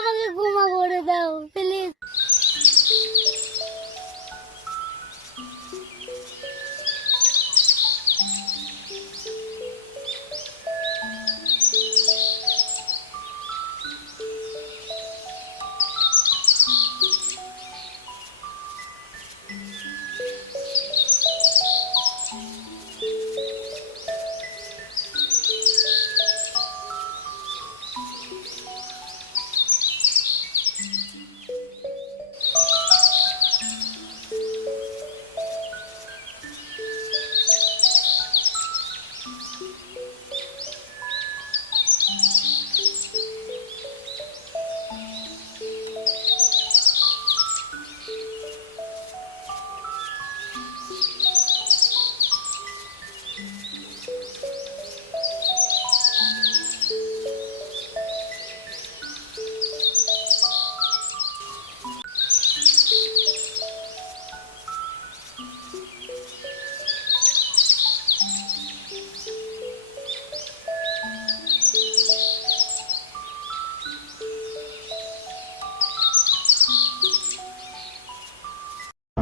আমাকে ক্ষমা করে দাও প্লিজ।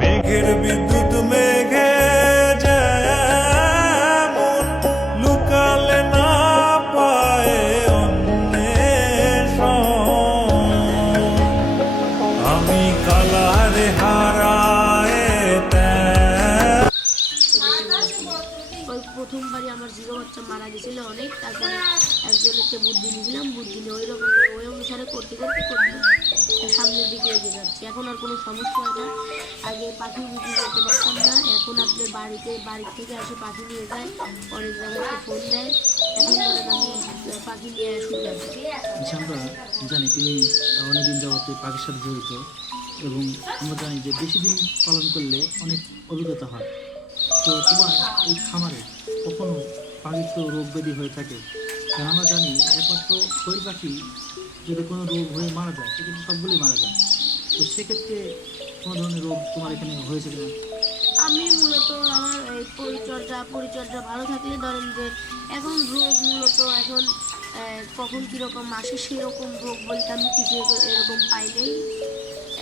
মেঘের বিদ্যুৎ মেঘে যেমন লুকালে না পায় অন্বেষণ, আমি কালারে হারায় ওই প্রথমবারই আমার জিরো বাচ্চা মারা গেছিল অনেক, তারপরে একজনকে বুদ্ধি নিয়েছিলাম, বুদ্ধি নিয়ে ওই অনুসারে করতে করতে করতে সামনের দিকে এগিয়ে যাচ্ছি। এখন আর কোনো সমস্যা হয় না। আগে পাখি বুঝি যেতে পারতাম না, এখন আপনার বাড়ি থেকে আসে পাখি নিয়ে যায়, অনেক জায়গাতে ফোন দেয়, এখন ধরেন আমি পাখি নিয়ে শুরু আছি। আচ্ছা, আমরা জানি তুমি অনেকদিন যাবতে পাখির সাথে জড়িত, এবং আমরা জানি যে বেশি দিন পালন করলে অনেক অভিজ্ঞতা হয়। তো তোমার এই খামারে কখনো পাখির তো রোগ ব্যাধি হয়ে থাকে, কারণ আমরা জানি একমাত্র কোয়েল পাখি যদি কোনো রোগ হয়ে মারা যায় সেক্ষেত্রে সবগুলোই মারা যায়। তো সেক্ষেত্রে কোনো ধরনের রোগ তোমার এখানে হয়েছে কিনা? আমি মূলত আমার এই পরিচর্যা ভালো থাকলে ধরেন যে এখন রোগ মূলত এখন কখন কীরকম আসে সেরকম রোগ বলতে আমি কিছু এরকম পাইলেই,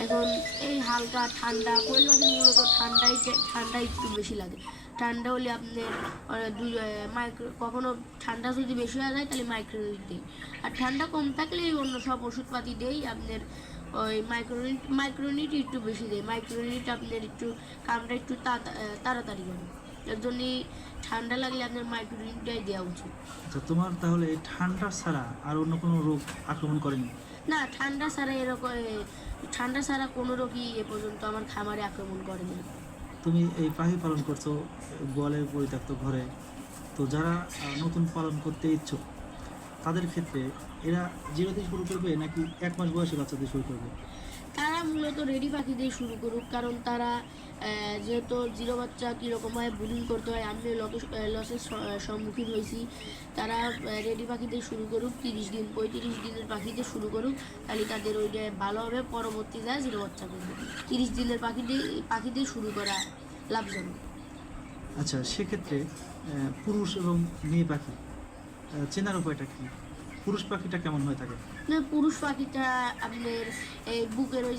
এখন এই হালকা ঠান্ডা কোয়েল পাখির মূলত ঠান্ডা একটু বেশি লাগে। ঠান্ডা হলে আপনার কখনো ঠান্ডা যদি বেশি হয়ে যায় তাহলে মাইক্রোনিট দিই, আর ঠান্ডা কম থাকলে অন্য সব ওষুধপাতি দেই। আপনার ওই মাইক্রোনিট একটু বেশি দেয়, মাইক্রোনিট আপনার একটু কামটা একটু তাড়াতাড়ি করে, এর জন্যই ঠান্ডা লাগলে আপনার মাইক্রোনিটটাই দেওয়া উচিত। আচ্ছা, তোমার তাহলে এই ঠান্ডা ছাড়া আর অন্য কোনো রোগ আক্রমণ করেনি? না, ঠান্ডা ছাড়া কোনো রোগই এ পর্যন্ত আমার খামারে আক্রমণ করেনি। তুমি এই পাখি পালন করছো গোয়ালের পরিত্যক্ত ঘরে, তো যারা নতুন পালন করতে ইচ্ছুক তাদের ক্ষেত্রে এরা জিরো দিয়ে শুরু করবে নাকি 1 মাস বয়সী বাচ্চা দিয়ে শুরু করবে? তারা মূলত রেডি পাখি দিয়ে শুরু করুক, কারণ তারা যেহেতু জিরো বাচ্চা কীরকমভাবে ব্রিডিং করতে হয় আমি লসের সম্মুখীন হয়েছি। তারা রেডি পাখি দিয়ে শুরু করুক, 35 দিনের পাখি দিয়ে শুরু করুক, তাহলে তাদের ওইটা ভালো হবে, পরবর্তী যায় জিরো বাচ্চা করবে। 30 দিনের পাখি দিয়ে শুরু করা লাভজনক। আচ্ছা, সেক্ষেত্রে পুরুষ এবং মেয়ে পাখি চেনার উপায়টা কি? পুরুষ পাখিটা কেমন হয়ে থাকে? পুরুষ পাখিটা আপনার বুকের ওই